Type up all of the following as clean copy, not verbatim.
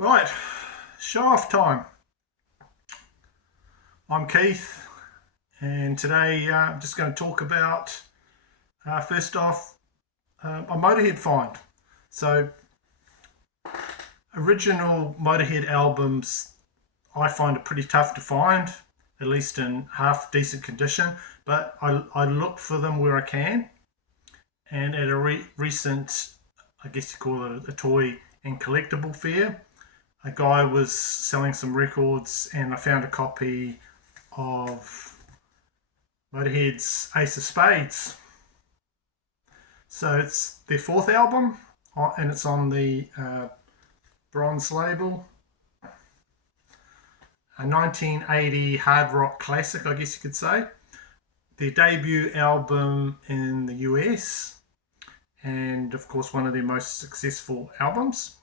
Right, show off time. I'm Keith, and today I'm just going to talk about first off a Motorhead find. So, original Motorhead albums I find it pretty tough to find, at least in half decent condition, but I look for them where I can. And at a recent, I guess you call it a toy and collectible fair, a guy was selling some records, and I found a copy of Motorhead's Ace of Spades. So it's their fourth album, and it's on the bronze label. A 1980 hard rock classic, I guess you could say. Their debut album in the US, and of course one of their most successful albums.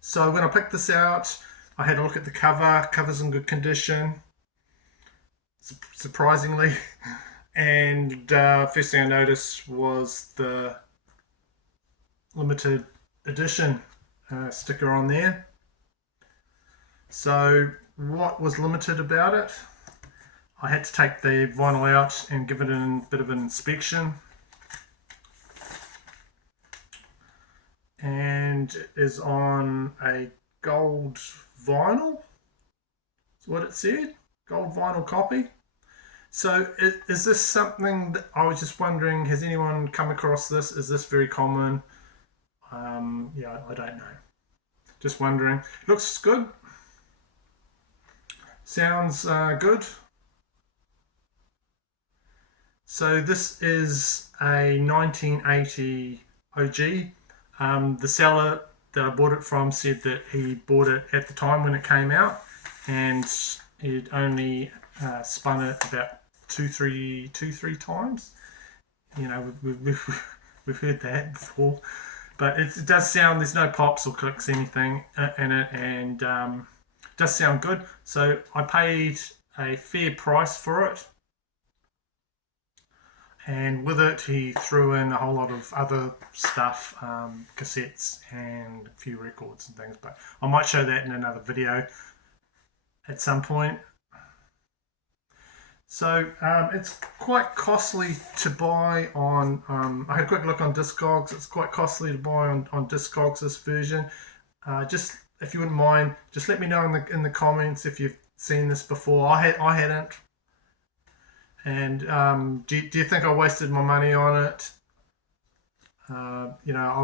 So when I picked this out, I had a look at the cover. Cover's in good condition, surprisingly. And first thing I noticed was the limited edition sticker on there. So what was limited about it? I had to take the vinyl out and give it a bit of an inspection. And it is on a gold vinyl. That's what it said. Gold vinyl copy. So is this something that I was just wondering, has anyone come across this? Is this very common? Yeah, I don't know. Just wondering. Looks good. Sounds good. So this is a 1980 OG. The seller that I bought it from said that he bought it at the time when it came out, and it only spun it about two, three times. You know, we've heard that before, but it does sound. There's no pops or clicks, anything in it, and does sound good. So I paid a fair price for it. And with it, he threw in a whole lot of other stuff, cassettes and a few records and things. But I might show that in another video at some point. So it's quite costly to buy on. I had a quick look on Discogs. It's quite costly to buy on Discogs, this version. Just if you wouldn't mind, just let me know in the comments if you've seen this before. I hadn't. And do you think I wasted my money on it? I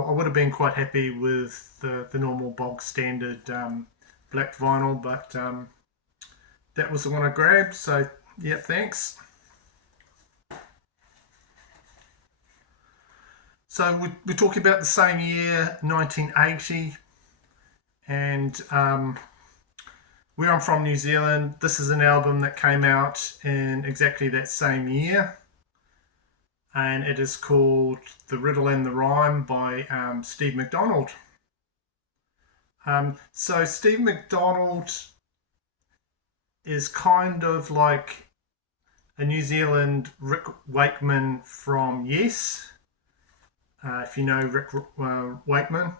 would have been quite happy with the normal bog standard black vinyl, but that was the one I grabbed. So yeah, thanks. So we're talking about the same year, 1980, and where I'm from, New Zealand, this is an album that came out in exactly that same year, and it is called The Riddle and the Rhyme by Steve Mcdonald. So Steve Mcdonald is kind of like a New Zealand Rick Wakeman from Yes, if you know Rick Wakeman.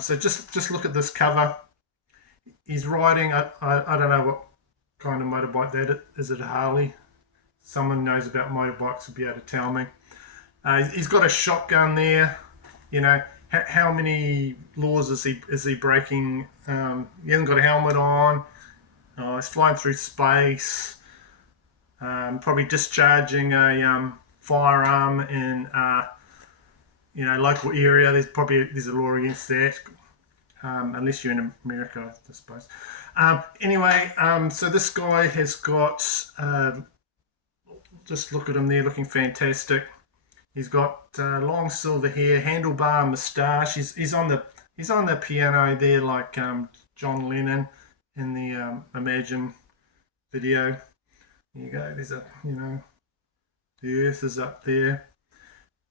So just look at this cover. He's riding, I don't know what kind of motorbike that is. It a Harley? Someone knows about motorbikes would be able to tell me. He's got a shotgun there. You know, how many laws is he breaking? He hasn't got a helmet on. He's flying through space. Probably discharging a firearm in local area. There's a law against that. Unless you're in America, I suppose. Anyway, so this guy has got, just look at him there, looking fantastic. He's got long silver hair, handlebar moustache. He's on the piano there, like John Lennon in the Imagine video. There you go. There's the Earth is up there.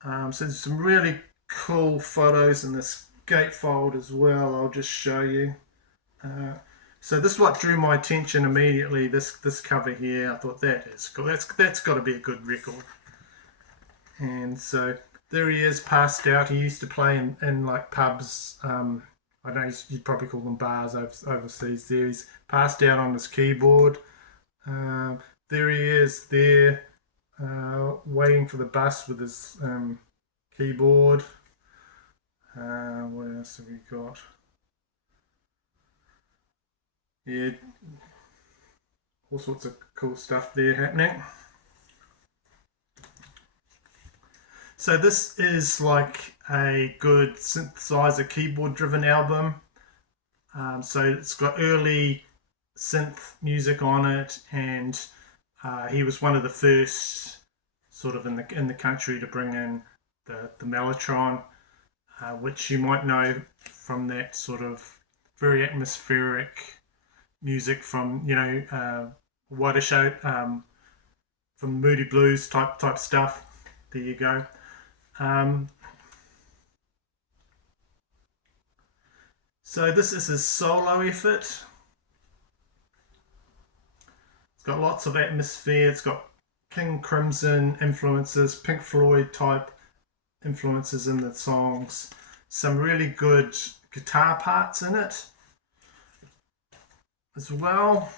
So there's some really cool photos in this gatefold as well. I'll just show you. So this is what drew my attention immediately. This cover here. I thought that is cool. That's got to be a good record. And so there he is, passed out. He used to play in like pubs I know you'd probably call them bars overseas. There he's passed out on his keyboard. There he is there, waiting for the bus with his keyboard. What else have we got? Yeah, all sorts of cool stuff there happening. So this is like a good synthesizer keyboard driven album. So it's got early synth music on it, and he was one of the first sort of in the country to bring in the mellotron, which you might know from that sort of very atmospheric music from Wider Show, from Moody Blues type stuff. There you go. So this is his solo effort. It's got lots of atmosphere. It's got King Crimson influences, Pink Floyd type influences in the songs. Some really good guitar parts in it as well.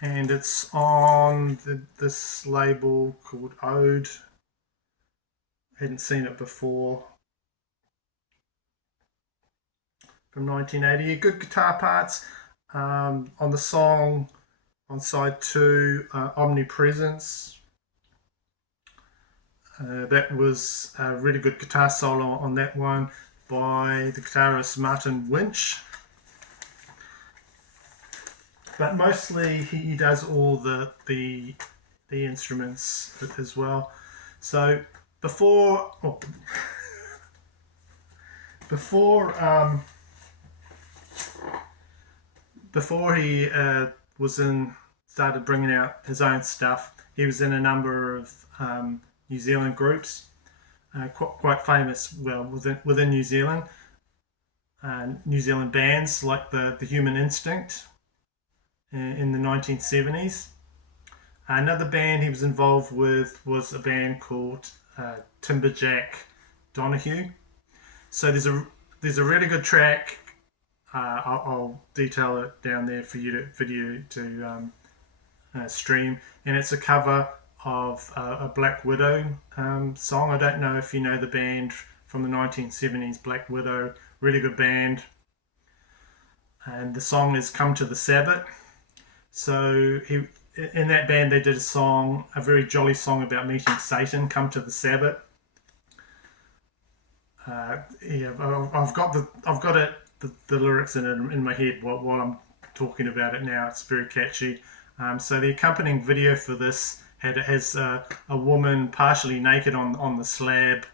And it's on this label called Ode. Hadn't seen it before. From 1980. Good guitar parts. On the song on side 2, Omnipresence. That was a really good guitar solo on that one by the guitarist Martin Winch. But mostly he does all the instruments as well. So before he started bringing out his own stuff, he was in a number of New Zealand groups, quite famous. Well, within New Zealand, New Zealand bands like the Human Instinct in the 1970s. Another band he was involved with was a band called Timberjack, Donohue. So there's a really good track. I'll detail it down there for you to stream, and it's a cover of a Black Widow song. I don't know if you know the band from the 1970s, Black Widow. Really good band. And the song is "Come to the Sabbat." So in that band they did a very jolly song about meeting Satan, "Come to the Sabbat." I've got the lyrics in my head while I'm talking about it now. It's very catchy. So the accompanying video for this has a woman partially naked on the slab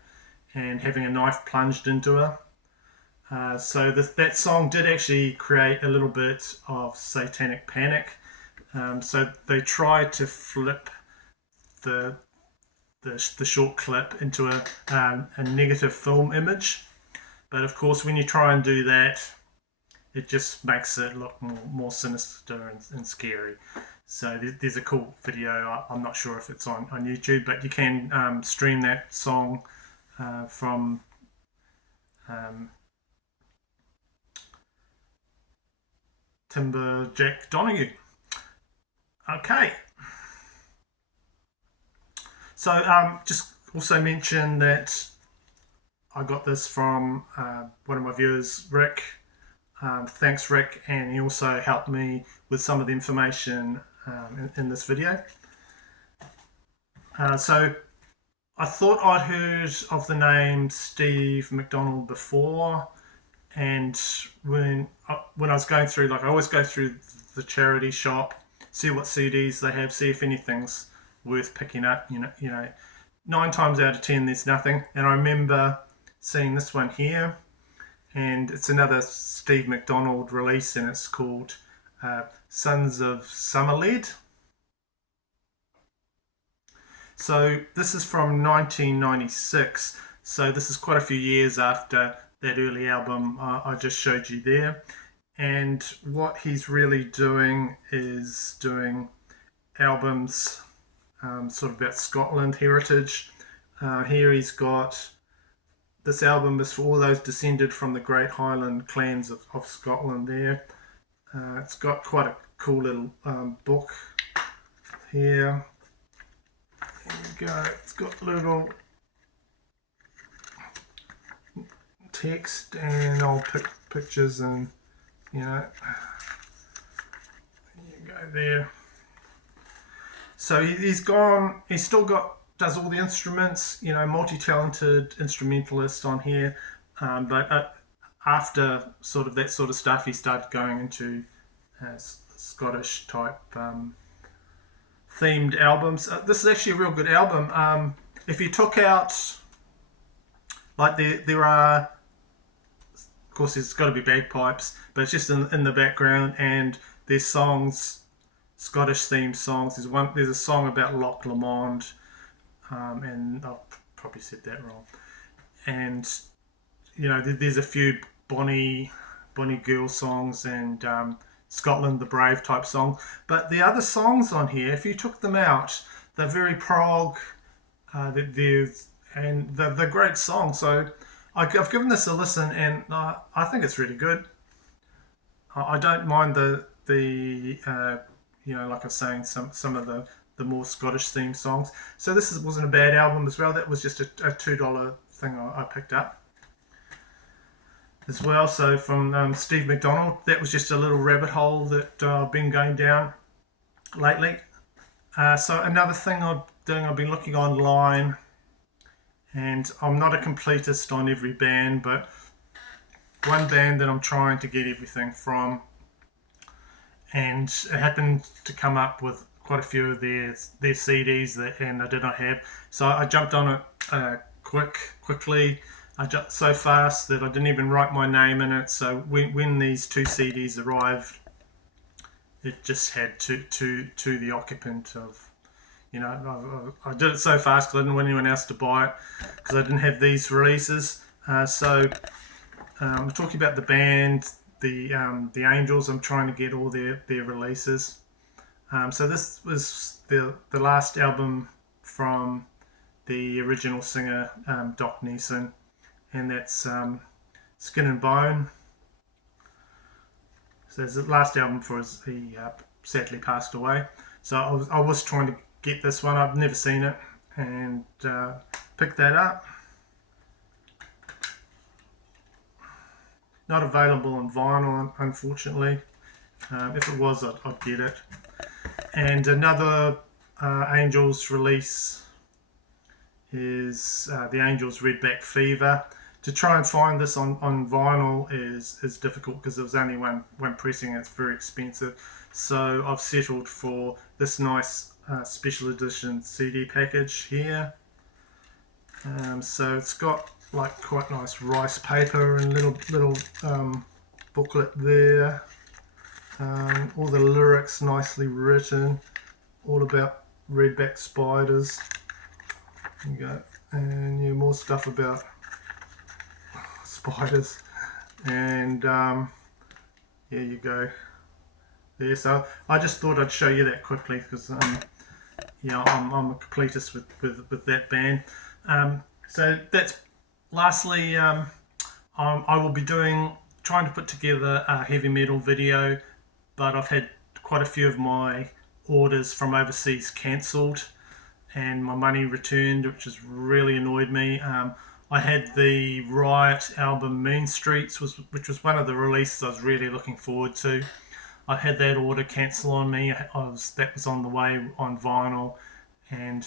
and having a knife plunged into her. So that song did actually create a little bit of satanic panic. So they tried to flip the short clip into a negative film image. But of course, when you try and do that, it just makes it look more sinister and scary. So there's a cool video. I'm not sure if it's on YouTube, but you can stream that song from Timberjack Donohue. Okay. So just also mention that I got this from one of my viewers, Rick. Thanks, Rick, and he also helped me with some of the information in this video. So I thought I'd heard of the name Steve Mcdonald before, and when I was going through, I always go through the charity shop, see what CDs they have, see if anything's worth picking up. You know, 9 times out of 10 there's nothing, and I remember seeing this one here, and it's another Steve Mcdonald release, and it's called Sons of Summerlead. So this is from 1996, so this is quite a few years after that early album I just showed you there. And what he's really doing is doing albums sort of about Scotland heritage. Here he's got this album is for all those descended from the great Highland clans of Scotland there. It's got quite a cool little book here. There you go. It's got little text and old pictures, and you know, there you go there. So he's still does all the instruments, you know, multi-talented instrumentalist on here, but after sort of that sort of stuff, he started going into Scottish type themed albums. This is actually a real good album. If you took out, like there are, of course there's got to be bagpipes, but it's just in the background, and there's songs, Scottish themed songs. There's a song about Loch Lomond, and I probably said that wrong. And you know, there's a few Bonnie Girl songs and Scotland the Brave type song. But the other songs on here, if you took them out, they're very prog. They're great songs. So I've given this a listen, and I think it's really good. I don't mind the you know, like I was saying, some of the more Scottish themed songs. So this wasn't a bad album as well. That was just a $2 thing I picked up as well. So from Steve Mcdonald, that was just a little rabbit hole that I've been going down lately. So another thing I've been looking online, and I'm not a completist on every band, but one band that I'm trying to get everything from, and it happened to come up with quite a few of their CDs and I did not have. So I jumped on it quickly. I jumped so fast that I didn't even write my name in it. So when these 2 CDs arrived, it just had to the occupant of, you know, I did it so fast because I didn't want anyone else to buy it because I didn't have these releases. So I'm talking about the band, the Angels. I'm trying to get all their releases. So this was the last album from the original singer, Doc Neeson, and that's Skin and Bone. So it's the last album before he sadly passed away. So I was trying to get this one. I've never seen it, and picked that up. Not available on vinyl, unfortunately. If it was, I'd get it. And another Angels release is the Angels Redback Fever. To try and find this on vinyl is difficult because there was only one pressing. It's very expensive. So I've settled for this nice special edition CD package here. So it's got like quite nice rice paper and little booklet there. All the lyrics nicely written, all about redback spiders. There you go. And yeah, more stuff about spiders. And there you go. There. So I just thought I'd show you that quickly because yeah, I'm a completist with that band. So that's lastly. I will be trying to put together a heavy metal video, but I've had quite a few of my orders from overseas cancelled and my money returned, which has really annoyed me. I had the Riot album Mean Streets, which was one of the releases I was really looking forward to. I had that order cancel on me. That was on the way on vinyl, and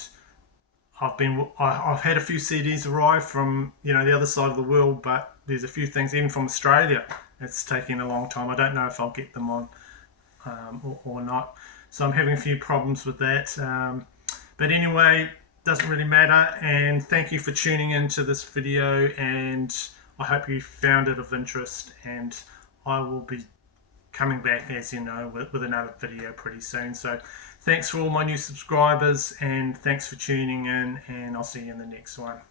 I've had a few CDs arrive from, you know, the other side of the world, but there's a few things even from Australia. It's taking a long time. I don't know if I'll get them on or not. So I'm having a few problems with that. But anyway, doesn't really matter. And thank you for tuning into this video. And I hope you found it of interest. And I will be coming back, as you know, with another video pretty soon. So thanks for all my new subscribers. And thanks for tuning in. And I'll see you in the next one.